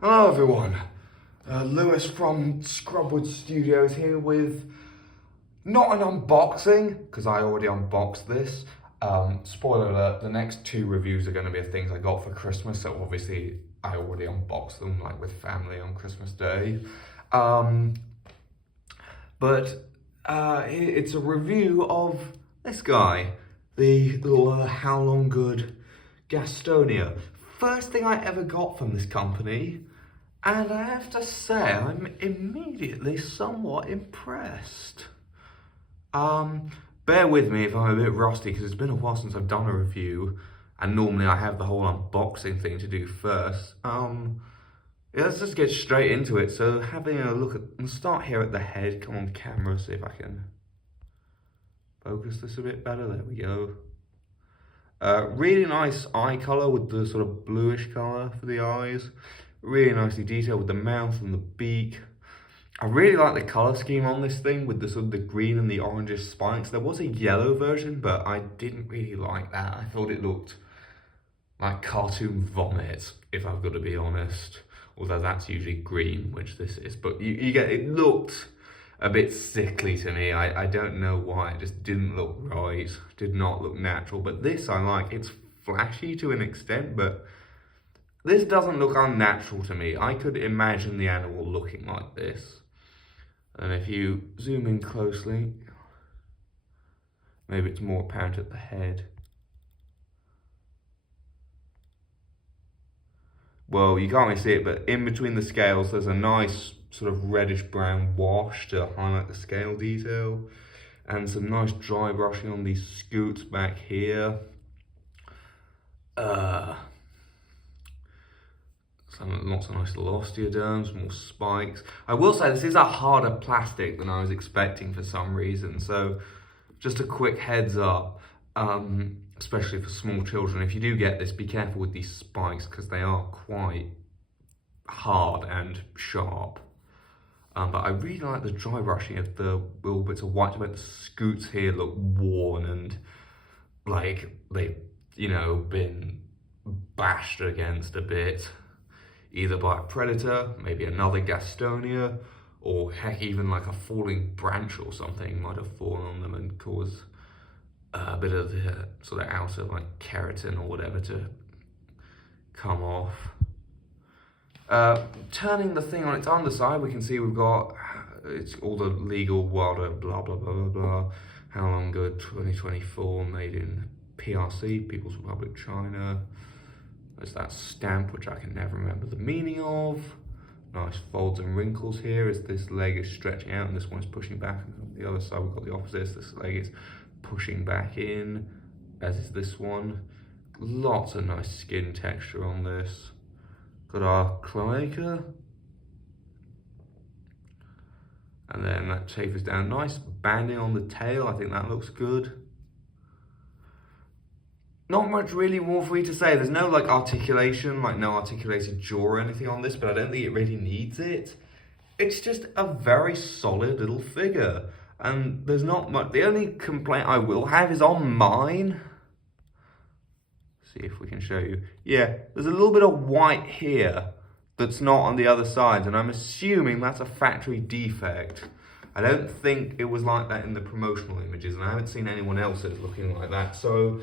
Hello everyone, Lewis from Scrubwood Studios here with not an unboxing, because I already unboxed this. Spoiler alert, the next two reviews are going to be of things I got for Christmas, so obviously I already unboxed them, like with family on Christmas Day. It's a review of this guy, the little Haolonggood Gastonia. First thing I ever got from this company, and I have to say, I'm immediately somewhat impressed. Bear with me if I'm a bit rusty, because it's been a while since I've done a review, and normally I have the whole unboxing thing to do first. Yeah, let's just get straight into it. So having a look at, we'll start here at the head. Come on camera, see if I can focus this a bit better. There we go. Really nice eye colour with the sort of bluish colour for the eyes. Really nicely detailed with the mouth and the beak. I really like the colour scheme on this thing with the sort of the green and the orangish spikes. There was a yellow version, but I didn't really like that. I thought it looked like cartoon vomit, if I've got to be honest. Although that's usually green, which this is. But you get, it looked a bit sickly to me. I don't know why, it just didn't look right. Did not look natural. But this I like. It's flashy to an extent, but this doesn't look unnatural to me. I could imagine the animal looking like this. And if you zoom in closely, maybe it's more apparent at the head. Well, you can't really see it, but in between the scales, there's a nice sort of reddish brown wash to highlight the scale detail, and some nice dry brushing on these scoots back here. Lots of nice little osteoderms, more spikes. I will say this is a harder plastic than I was expecting for some reason, so just a quick heads up. Especially for small children, if you do get this, be careful with these spikes because they are quite hard and sharp. But I really like the dry brushing of the little bits of white to make the scoots here look worn and like they've, been bashed against a bit, either by a predator, maybe another Gastonia, or heck, even like a falling branch or something might have fallen on them and caused a bit of the sort of outer like keratin or whatever to come off. Turning the thing on its underside, we can see we've got it's all the legal wildlife blah blah blah blah blah. Haolonggood 2024, made in PRC, People's Republic China. There's that stamp which I can never remember the meaning of. Nice folds and wrinkles here as this leg is stretching out and this one is pushing back. And on the other side we've got the opposite. This leg is pushing back in, as is this one. Lots of nice skin texture on this. Got our cloaca. And then that tapers down. Nice banding on the tail, I think that looks good. Not much really more for me to say. There's no like articulation, like no articulated jaw or anything on this, but I don't think it really needs it. It's just a very solid little figure. And there's not much. The only complaint I will have is on mine. See if we can show you. Yeah, there's a little bit of white here that's not on the other side, and I'm assuming that's a factory defect. I don't think it was like that in the promotional images, and I haven't seen anyone else's looking like that. So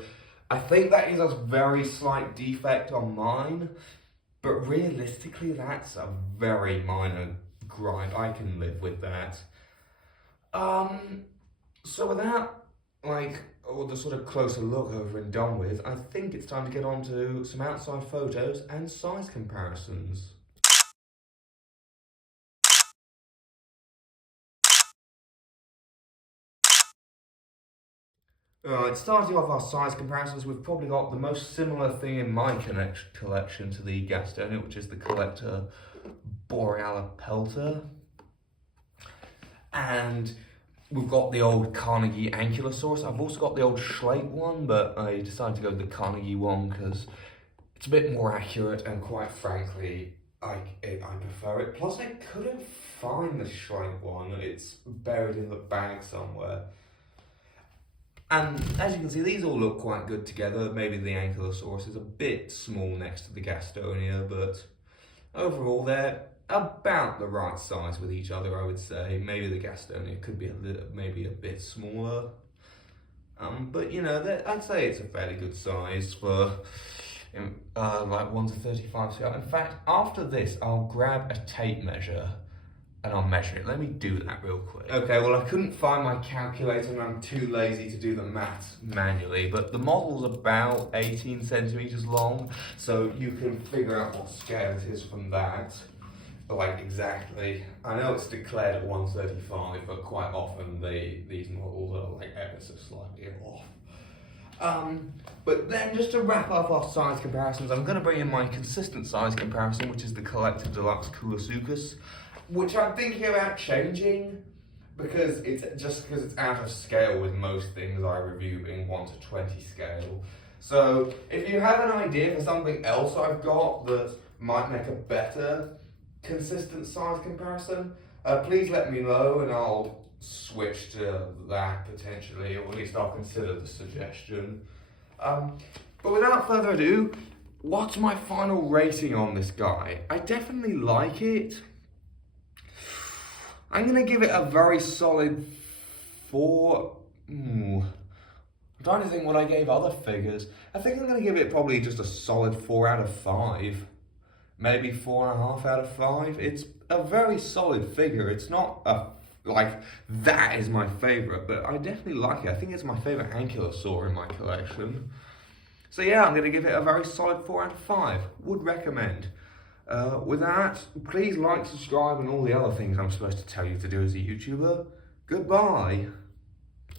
I think that is a very slight defect on mine, but realistically, that's a very minor gripe. I can live with that. So with that, like, all the sort of closer look over and done with, I think it's time to get on to some outside photos and size comparisons. Starting off our size comparisons, we've probably got the most similar thing in my collection to the Gastonia, which is the Collector Borealis Pelter. And we've got the old Carnegie Ankylosaurus. I've also got the old Schlake one, but I decided to go with the Carnegie one because it's a bit more accurate and quite frankly, I prefer it. Plus I couldn't find the Schlake one. It's buried in the bag somewhere. And as you can see, these all look quite good together. Maybe the Ankylosaurus is a bit small next to the Gastonia, but Overall, they're about the right size with each other, I would say. Maybe the Gastonia could be maybe a bit smaller. But you know, I'd say it's a fairly good size for like 1 to 35 scale. In fact, after this, I'll grab a tape measure and I'll measure it. Let me do that real quick. Okay, well, I couldn't find my calculator and I'm too lazy to do the maths manually, but the model's about 18 centimeters long, so you can figure out what scale it is from that. Like, exactly. I know it's declared at 135, but quite often these models are like ever so slightly off. But then just to wrap up our size comparisons, I'm going to bring in my consistent size comparison, which is the Collector Deluxe Koolasuchus, which I'm thinking about changing because it's out of scale with most things I review being 1 to 20 scale. So if you have an idea for something else I've got that might make a better consistent size comparison, please let me know and I'll switch to that potentially, or at least I'll consider the suggestion. But without further ado, what's my final rating on this guy? I definitely like it. I'm going to give it a very solid 4. I'm trying to think what I gave other figures. I think I'm going to give it probably just a solid 4 out of 5. Maybe 4.5 out of 5. It's a very solid figure. It's not like that is my favourite, but I definitely like it. I think it's my favourite ankylosaur in my collection. So yeah, I'm going to give it a very solid 4 out of 5. Would recommend. With that, please like, subscribe, and all the other things I'm supposed to tell you to do as a YouTuber. Goodbye.